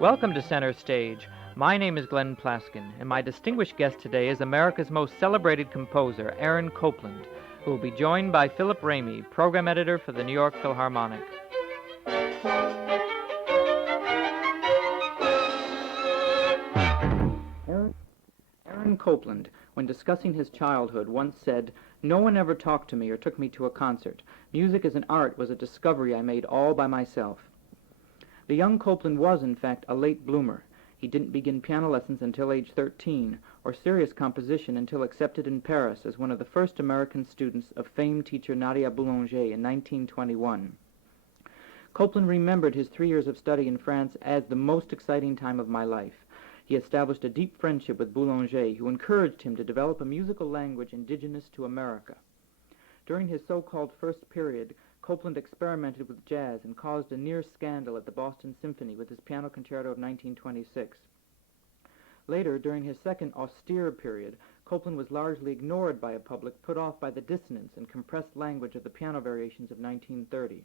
Welcome to Center Stage. My name is Glenn Plaskin, and my distinguished guest today is America's most celebrated composer, Aaron Copland, who will be joined by Philip Ramey, program editor for the New York Philharmonic. Aaron Copland, when discussing his childhood, once said, "No one ever talked to me or took me to a concert. Music as an art was a discovery I made all by myself." The young Copland was, in fact, a late bloomer. He didn't begin piano lessons until age 13, or serious composition until accepted in Paris as one of the first American students of famed teacher Nadia Boulanger in 1921. Copland remembered his 3 years of study in France as the most exciting time of my life. He established a deep friendship with Boulanger, who encouraged him to develop a musical language indigenous to America. During his so-called first period, Copland experimented with jazz and caused a near scandal at the Boston Symphony with his piano concerto of 1926. Later, during his second austere period, Copland was largely ignored by a public put off by the dissonance and compressed language of the piano variations of 1930.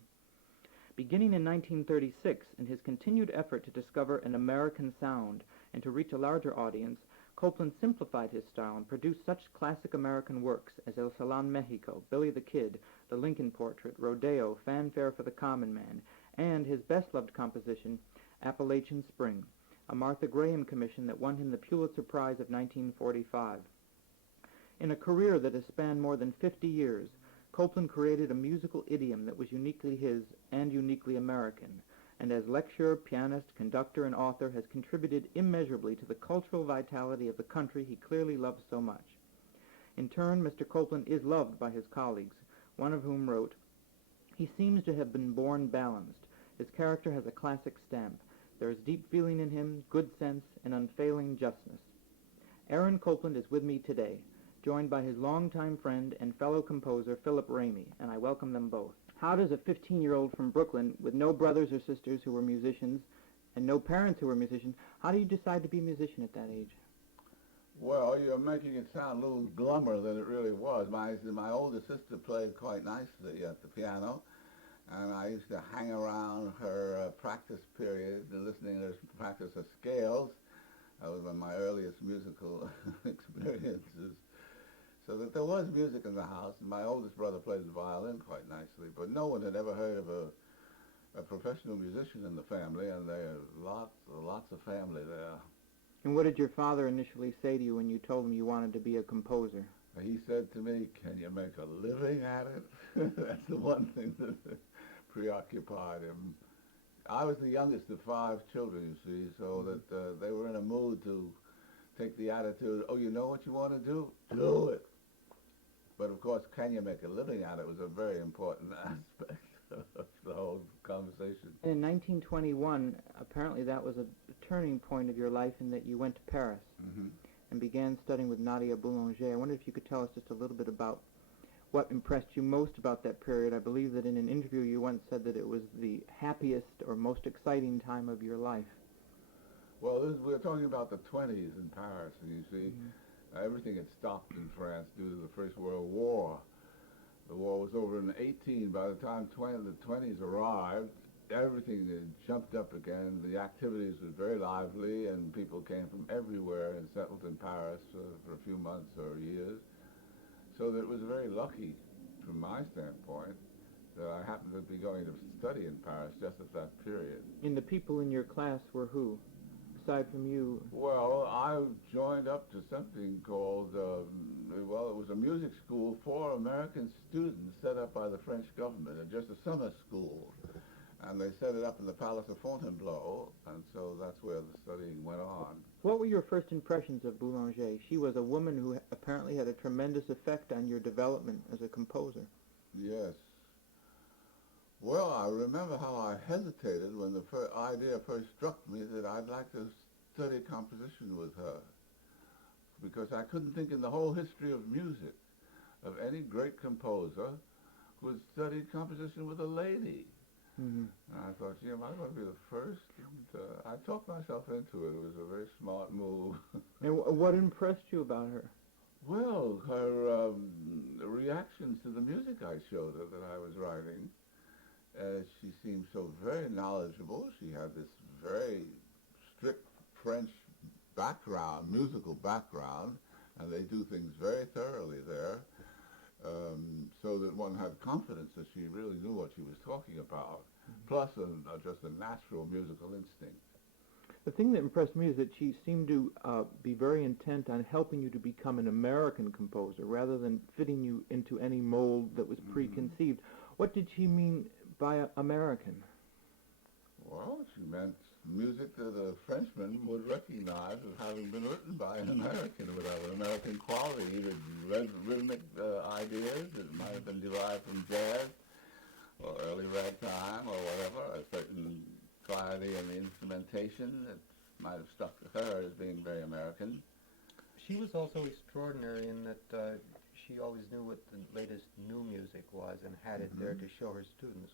Beginning in 1936, in his continued effort to discover an American sound and to reach a larger audience, Copland simplified his style and produced such classic American works as El Salon Mexico, Billy the Kid, The Lincoln Portrait, Rodeo, Fanfare for the Common Man, and his best-loved composition, Appalachian Spring, a Martha Graham commission that won him the Pulitzer Prize of 1945. In a career that has spanned more than 50 years, Copland created a musical idiom that was uniquely his and uniquely American, and as lecturer, pianist, conductor, and author has contributed immeasurably to the cultural vitality of the country he clearly loves so much. In turn, Mr. Copland is loved by his colleagues, one of whom wrote, "He seems to have been born balanced. His character has a classic stamp. There is deep feeling in him, good sense, and unfailing justness." Aaron Copland is with me today, joined by his longtime friend and fellow composer Philip Ramey, and I welcome them both. How does a 15-year-old from Brooklyn, with no brothers or sisters who were musicians and no parents who were musicians, how do you decide to be a musician at that age? Well, you're making it sound a little glummer than it really was. My older sister played quite nicely at the piano, and I used to hang around her practice period and listening to her practice her scales. That was one of my earliest musical experiences. So that there was music in the house, and my oldest brother played the violin quite nicely, but no one had ever heard of a professional musician in the family, and there are lots of family there. And what did your father initially say to you when you told him you wanted to be a composer? He said to me, "Can you make a living at it?" That's the one thing that preoccupied him. I was the youngest of 5 children, you see, so that they were in a mood to take the attitude, "Oh, you know what you want to do? Do it." But of course, can you make a living at it was a very important aspect of the whole conversation. In 1921, apparently that was a turning point of your life in that you went to Paris and began studying with Nadia Boulanger. I wonder if you could tell us just a little bit about what impressed you most about that period. I believe that in an interview you once said that it was the happiest or most exciting time of your life. Well, we're talking about the 20s in Paris, and you see, everything had stopped in France due to the First World War. The war was over in 18. By the time the 20s arrived, everything had jumped up again. The activities were very lively, and people came from everywhere and settled in Paris for a few months or years. So that it was very lucky, from my standpoint, that I happened to be going to study in Paris just at that period. And the people in your class were who, aside from you? Well, I joined up to something called, it was a music school for American students set up by the French government, just a summer school. And they set it up in the Palace of Fontainebleau, and so that's where the studying went on. What were your first impressions of Boulanger? She was a woman who apparently had a tremendous effect on your development as a composer. Yes. Well, I remember how I hesitated when the idea first struck me that I'd like to study composition with her, because I couldn't think in the whole history of music of any great composer who had studied composition with a lady. And I thought, gee, am I going to be the first? And, I talked myself into it. It was a very smart move. And what impressed you about her? Well, her reactions to the music I showed her that I was writing. She seemed so very knowledgeable. She had this very strict French background, musical background, and they do things very thoroughly there, so that one had confidence that she really knew what she was talking about, plus just a natural musical instinct. The thing that impressed me is that she seemed to be very intent on helping you to become an American composer rather than fitting you into any mold that was preconceived. What did she mean by American? Well, she meant music that a Frenchman would recognize as having been written by an American, would have an American quality, either rhythmic ideas that might have been derived from jazz or early ragtime or whatever, a certain clarity in the instrumentation that might have struck her as being very American. She was also extraordinary in that she always knew what the latest new music was and had it there to show her students.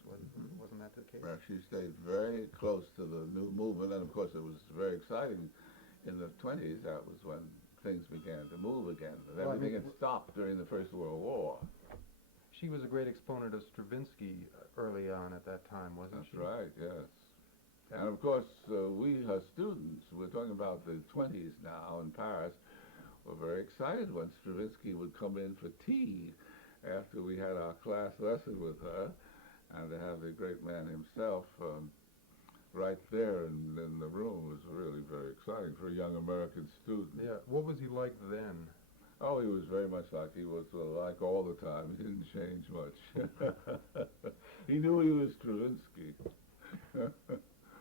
Wasn't that the case? Well, she stayed very close to the new movement, and of course it was very exciting in the 20s. That was when things began to move again. But everything had stopped during the First World War. She was a great exponent of Stravinsky early on at that time, wasn't she? That's right, yes. And of course, we, her students, we're talking about the 20s now in Paris, were very excited when Stravinsky would come in for tea after we had our class lesson with her, and to have the great man himself right there in the room was really very exciting for a young American student. Yeah. What was he like then? Oh, he was very much like he was like all the time. He didn't change much. He knew he was Stravinsky.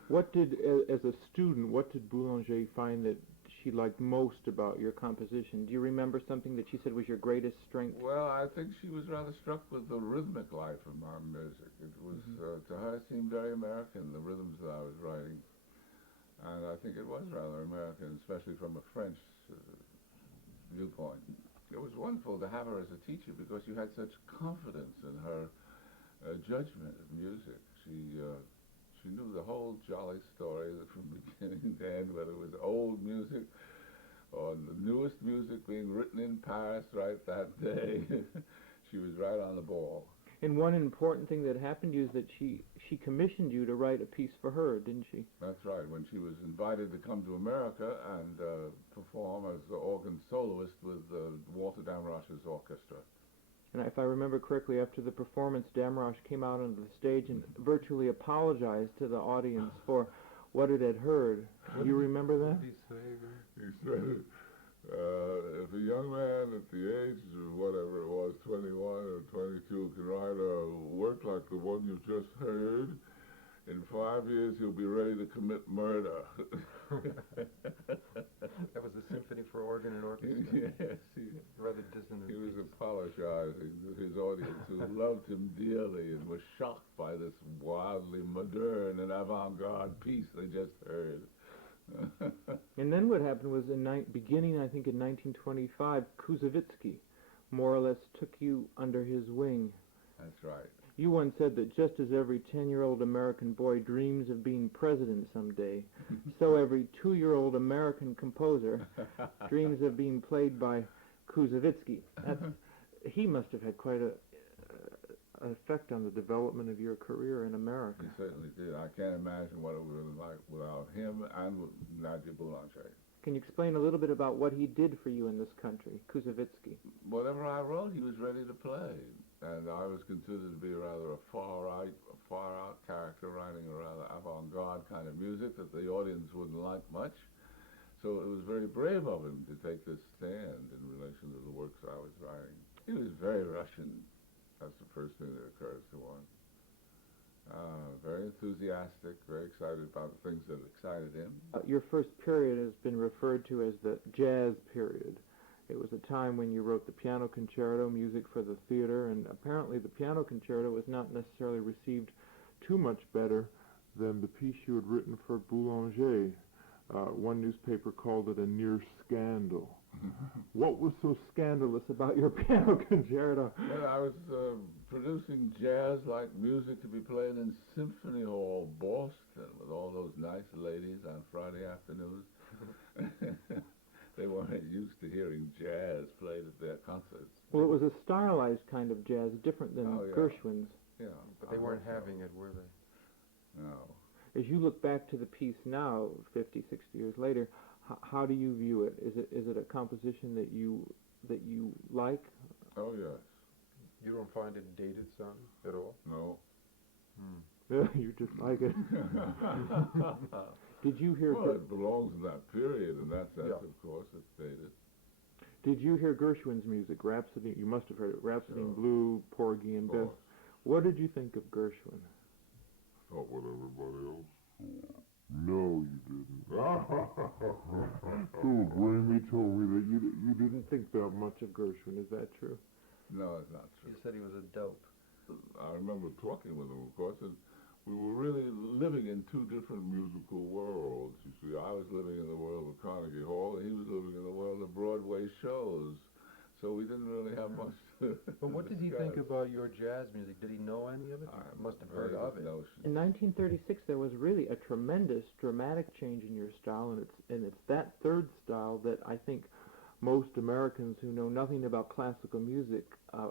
What did, as a student, what did Boulanger find that she liked most about your composition? Do you remember something that she said was your greatest strength? Well, I think she was rather struck with the rhythmic life of our music. It was, to her, it seemed very American, the rhythms that I was writing. And I think it was rather American, especially from a French viewpoint. It was wonderful to have her as a teacher because you had such confidence in her judgment of music. She knew the whole jolly story from beginning to end, whether it was old music or the newest music being written in Paris right that day. She was right on the ball. And one important thing that happened to you is that she commissioned you to write a piece for her, didn't she? That's right. When she was invited to come to America and perform as the organ soloist with Walter Damrosch's orchestra. And if I remember correctly, after the performance, Damrosch came out onto the stage and virtually apologized to the audience for what it had heard. Do you remember that? What did he say again? He said, if a young man at the age of whatever it was, 21 or 22, can write a work like the one you just heard, in 5 years he'll be ready to commit murder. That was a symphony for organ and orchestra. Yes, Rather dissonant. he was apologizing to his audience who loved him dearly and was shocked by this wildly modern and avant-garde piece they just heard. And then what happened was, beginning I think in 1925, Koussevitzky more or less took you under his wing. That's right. You once said that just as every 10-year-old American boy dreams of being president someday, so every 2-year-old American composer dreams of being played by Koussevitzky. He must have had quite an effect on the development of your career in America. He certainly did. I can't imagine what it would have been like without him and with Nadia Boulanger. Can you explain a little bit about what he did for you in this country, Koussevitzky? Whatever I wrote, he was ready to play. And I was considered to be rather a far-out character, writing a rather avant-garde kind of music that the audience wouldn't like much. So it was very brave of him to take this stand in relation to the works I was writing. He was very Russian. That's the first thing that occurs to one. Very enthusiastic, very excited about the things that excited him. Your first period has been referred to as the jazz period. It was a time when you wrote the piano concerto, music for the theater, and apparently the piano concerto was not necessarily received too much better than the piece you had written for Boulanger. One newspaper called it a near scandal. What was so scandalous about your piano concerto? Well, I was producing jazz-like music to be played in Symphony Hall, Boston, with all those nice ladies on Friday afternoons. They weren't used to hearing jazz played at their concerts. Well, it was a stylized kind of jazz, different than Gershwin's. Yeah. But they weren't having it, were they? No. As you look back to the piece now, 50, 60 years later, how do you view it? Is it a composition that you like? Oh, yes. You don't find it dated, son, at all? No. Yeah, you just like it. Did you hear? Well, it belongs in that period, in that sense, Yeah. of course, it's dated. Did you hear Gershwin's music? Rhapsody. You must have heard it. Rhapsody in Sure. Blue, Porgy and Of Bess. course. What did you think of Gershwin? Thought what everybody else. No, you didn't. Bill Ramey told me that you didn't think that much of Gershwin. Is that true? No, it's not You true. said he was a dope. I remember talking with him, of course, and we were really living in two different musical worlds. You see, I was living in the world of Carnegie Hall, and he was living in the world of Broadway shows. So we didn't really have much to But what did he think discuss. about your jazz music? Did he know any of it? I Must have heard of it. Notion. In 1936, there was really a tremendous dramatic change in your style, and it's that third style that I think most Americans who know nothing about classical music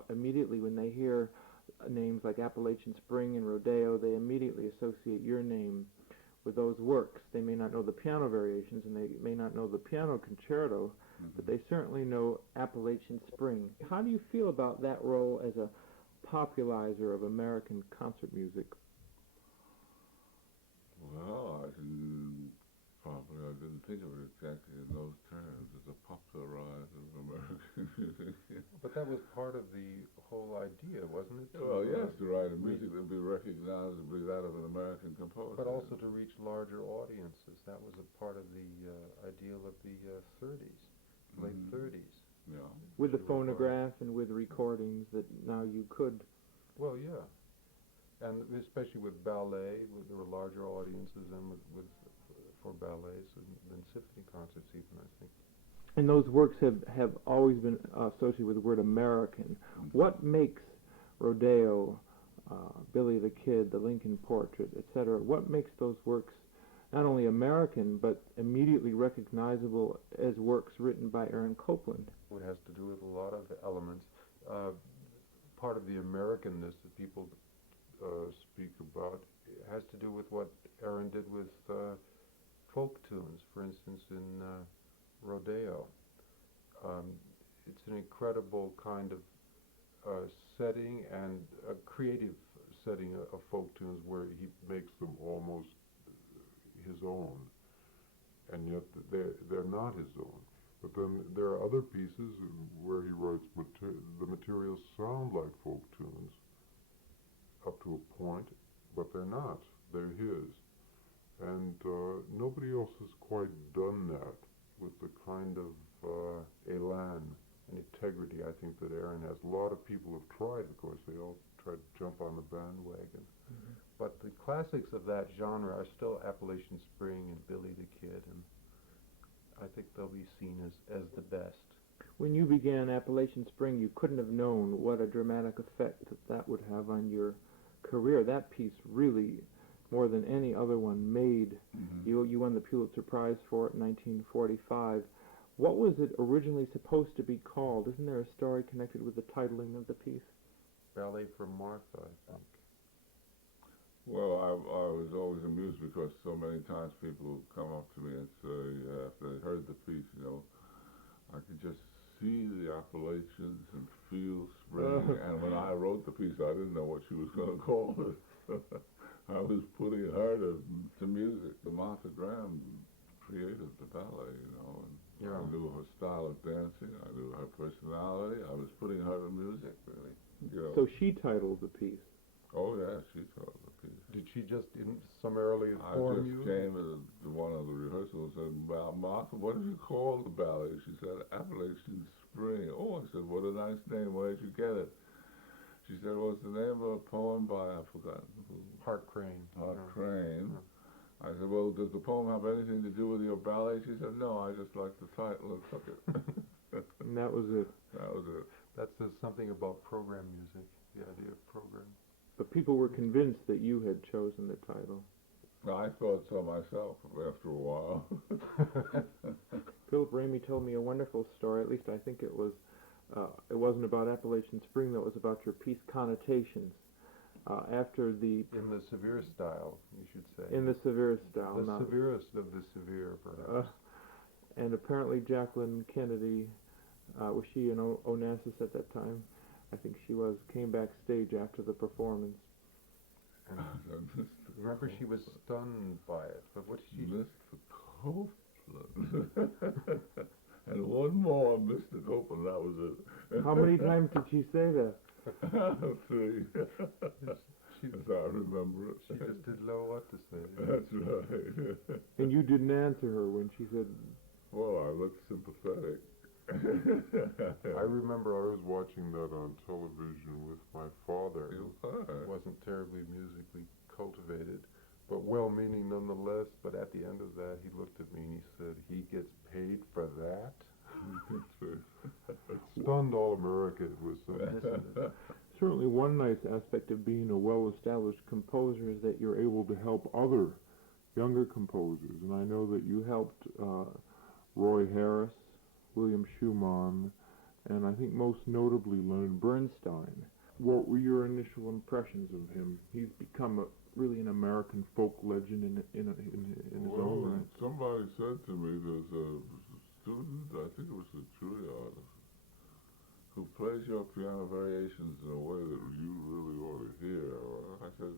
immediately, when they hear names like Appalachian Spring and Rodeo, they immediately associate your name with those works. They may not know the piano variations, and they may not know the piano concerto, but they certainly know Appalachian Spring. How do you feel about that role as a popularizer of American concert music? Well, I didn't think of it exactly in those terms, as a popularizer of American music. But that was part of the whole idea, wasn't it? Well, yes, to write a music that would be recognizably that of an American composer. But also to reach larger audiences. That was a part of the ideal of the 30s, late 30s. Yeah. With the Sure. phonograph and with recordings that now you could. Well, yeah. And especially with ballet, there were larger audiences and for ballets than symphony concerts even, I think. And those works have always been associated with the word American. What makes Rodeo, Billy the Kid, The Lincoln Portrait, etc., what makes those works not only American, but immediately recognizable as works written by Aaron Copland? It has to do with a lot of elements. Part of the Americanness that people speak about has to do with what Aaron did with folk tunes, for instance, in Rodeo. It's an incredible kind of setting and a creative setting of folk tunes where he makes them almost his own, and yet they're not his own. But then there are other pieces where he writes the materials sound like folk tunes up to a point, but they're not. They're his. And nobody else has quite done that with the kind of elan and integrity I think that Aaron has. A lot of people have tried, of course. They all tried to jump on the bandwagon. But the classics of that genre are still Appalachian Spring and Billy the Kid, and I think they'll be seen as the best. When you began Appalachian Spring, you couldn't have known what a dramatic effect that would have on your career. That piece really, more than any other one, made you won the Pulitzer Prize for it in 1945. What was it originally supposed to be called? Isn't there a story connected with the titling of the piece? Ballet for Martha, I think. Well, I was always amused because so many times people come up to me and say, after they heard the piece, I could just see the Appalachians and feel spring. And when I wrote the piece, I didn't know what she was going to call it. I was putting her to music. The Martha Graham created the ballet, and Yeah. I knew her style of dancing. I knew her personality. I was putting her to music, really. So she titled the piece. Oh, yeah, she told the piece. Did she just summarily I inform just you? came to one of the rehearsals and said, Martha, what did you call the ballet? She said, Appalachian Spring. Oh, I said, what a nice name. Where did you get it? She said, well, it's the name of a poem by, I forgot who. Hart Crane. Hart Yeah. Crane. Yeah. I said, well, does the poem have anything to do with your ballet? She said, no, I just liked the title and took it. And that was it. That was it. That says something about program music, the idea of program. But people were convinced that you had chosen the title. I thought so myself after a while. Philip Ramey told me a wonderful story, at least I think it wasn't about Appalachian Spring, that was about your piece Connotations. after the In the severe style, you should say. in the severe style, The not severest of the severe, perhaps. and apparently Jacqueline Kennedy, was she in Onassis at that time? I think she was. Came backstage after the performance. And remember, she was stunned by it. But what did she? Mr. Copland. And one more, Mr. Copland, that was it. How many times did she say that? 3. As I remember it. She just didn't know what to say. That's right. And you didn't answer her when she said, Well, I looked sympathetic. I remember I was watching that on television with my father, You who were. wasn't terribly musically cultivated, but well-meaning nonetheless. But at the end of that, he looked at me and he said, "He gets paid for that?" Stunned all America. It was certainly one nice aspect of being a well-established composer is that you're able to help other younger composers. And I know that you helped Roy Harris, William Schumann, and I think most notably Leonard Bernstein. What were your initial impressions of him? He's become really an American folk legend in his own right. Somebody said to me there's a student, I think it was a Juilliard, who plays your piano variations in a way that you really ought to hear. I said,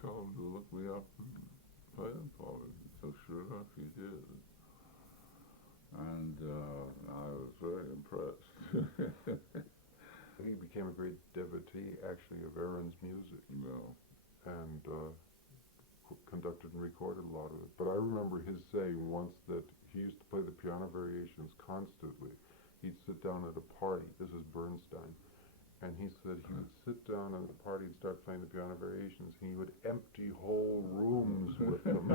tell him to look me up and play them for me. So sure enough, he did. And I was very impressed. he became a great devotee, actually, of Aaron's music, No. and conducted and recorded a lot of it. But I remember his saying once that he used to play the piano variations constantly. He'd sit down at a party. This is Bernstein. And he said he would sit down at a party and start playing the piano variations, and he would empty whole rooms with them.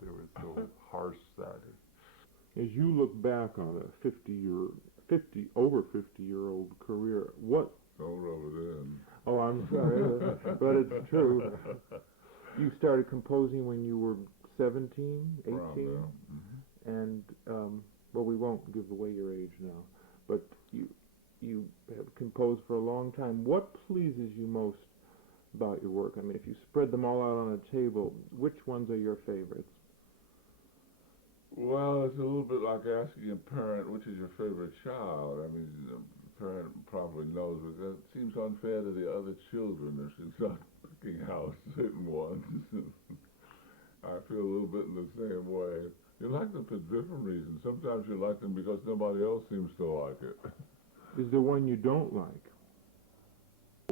They were so harsh that. As you look back on a over 50-year-old career, what? Don't rub it in. Oh, I'm sorry, but it's true. You started composing when you were 17, 18, Around there. Mm-hmm. and well, we won't give away your age now, but you have composed for a long time. What pleases you most about your work? I mean, if you spread them all out on a table, which ones are your favorites? Well, it's a little bit like asking a parent, which is your favorite child. I mean, the parent probably knows, but that seems unfair to the other children if she's not picking out certain ones. I feel a little bit in the same way. You like them for different reasons. Sometimes you like them because nobody else seems to like it. Is there one you don't like?